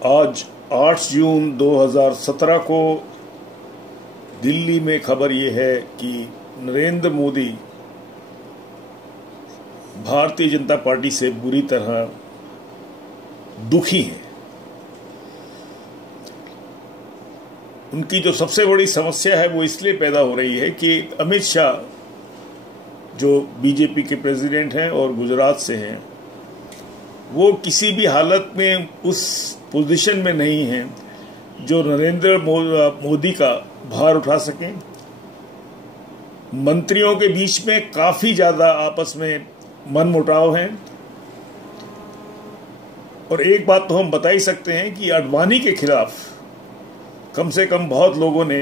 आज 8 जून 2017 को दिल्ली में खबर ये है कि नरेंद्र मोदी भारतीय जनता पार्टी से बुरी तरह दुखी हैं। उनकी जो सबसे बड़ी समस्या है वो इसलिए पैदा हो रही है कि अमित शाह जो बीजेपी के प्रेसिडेंट हैं और गुजरात से हैं, वो किसी भी हालत में उस पोजीशन में नहीं हैं जो नरेंद्र मोदी का भार उठा सकें। मंत्रियों के बीच में काफी ज्यादा आपस में मनमुटाव हैं और एक बात तो हम बता ही सकते हैं कि आडवाणी के खिलाफ कम से कम बहुत लोगों ने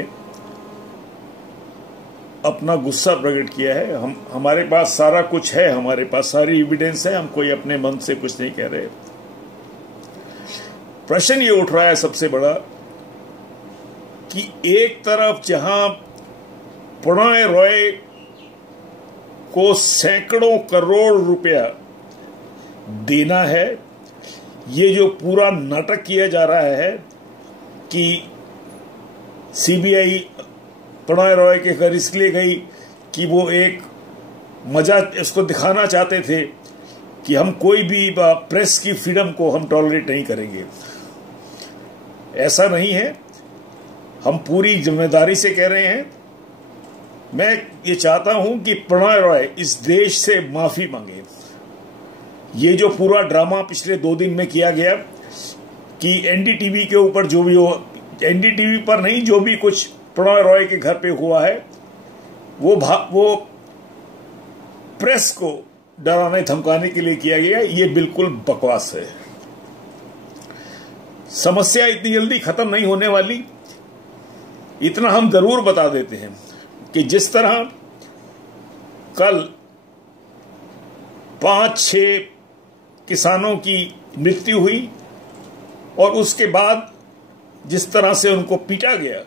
अपना गुस्सा प्रकट किया है। हमारे पास सारा कुछ है, हमारे पास सारी एविडेंस है, हम कोई अपने मन से कुछ नहीं कह रहे। प्रश्न ये उठ रहा है सबसे बड़ा कि एक तरफ जहां प्रणय रॉय को सैकड़ों करोड़ रुपया देना है, ये जो पूरा नाटक किया जा रहा है कि सीबीआई प्रणय रॉय के घर इसलिए गई कि वो एक मजा इसको दिखाना चाहते थे कि हम कोई भी प्रेस की फ्रीडम को हम टॉलरेट नहीं करेंगे। ऐसा नहीं है, हम पूरी जिम्मेदारी से कह रहे हैं। मैं ये चाहता हूं कि प्रणय रॉय इस देश से माफी मांगे। ये जो पूरा ड्रामा पिछले 2 दिन में किया गया कि एनडीटीवी के ऊपर जो भी हो, एनडीटीवी पर नहीं, जो भी कुछ प्रणय रॉय के घर पे हुआ है वो प्रेस को डराने धमकाने के लिए किया गया। ये बिल्कुल बकवास है। समस्या इतनी जल्दी खत्म नहीं होने वाली। इतना हम जरूर बता देते हैं कि जिस तरह कल 5-6 किसानों की मृत्यु हुई और उसके बाद जिस तरह से उनको पीटा गया,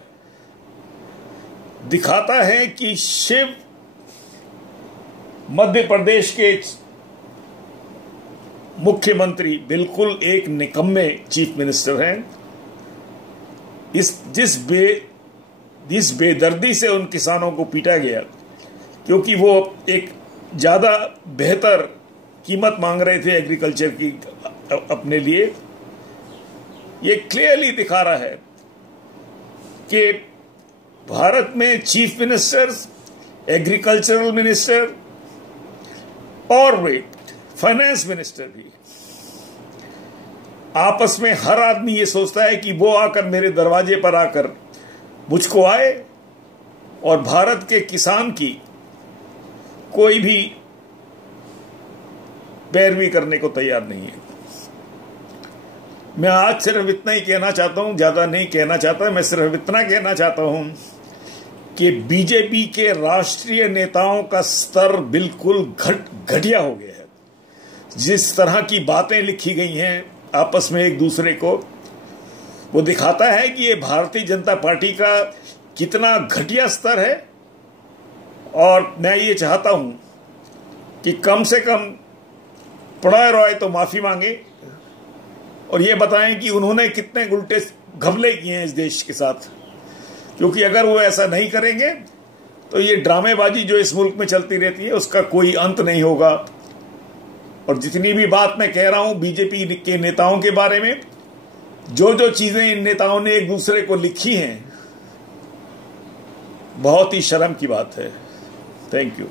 दिखाता है कि शिव मध्य प्रदेश के मुख्यमंत्री बिल्कुल एक निकम्मे चीफ मिनिस्टर हैं। जिस बेदर्दी से उन किसानों को पीटा गया क्योंकि वो एक ज्यादा बेहतर कीमत मांग रहे थे एग्रीकल्चर की अपने लिए, ये क्लियरली दिखा रहा है कि भारत में चीफ मिनिस्टर, एग्रीकल्चरल मिनिस्टर और वे फाइनेंस मिनिस्टर भी आपस में हर आदमी ये सोचता है कि वो आकर मेरे दरवाजे पर आकर मुझको आए और भारत के किसान की कोई भी पैरवी करने को तैयार नहीं है। मैं आज सिर्फ इतना ही कहना चाहता हूं, ज्यादा नहीं कहना चाहता। मैं सिर्फ इतना कहना चाहता हूं कि बीजेपी के राष्ट्रीय नेताओं का स्तर बिल्कुल घटिया हो गया है। जिस तरह की बातें लिखी गई हैं आपस में एक दूसरे को, वो दिखाता है कि ये भारतीय जनता पार्टी का कितना घटिया स्तर है। और मैं ये चाहता हूं कि कम से कम प्रणय रॉय तो माफी मांगे और ये बताएं कि उन्होंने कितने उल्टे घपले किए हैं इस देश के साथ, क्योंकि अगर वो ऐसा नहीं करेंगे तो ये ड्रामेबाजी जो इस मुल्क में चलती रहती है उसका कोई अंत नहीं होगा। और जितनी भी बात मैं कह रहा हूं बीजेपी के नेताओं के बारे में, जो जो चीजें इन नेताओं ने एक दूसरे को लिखी हैं, बहुत ही शर्म की बात है। Thank you.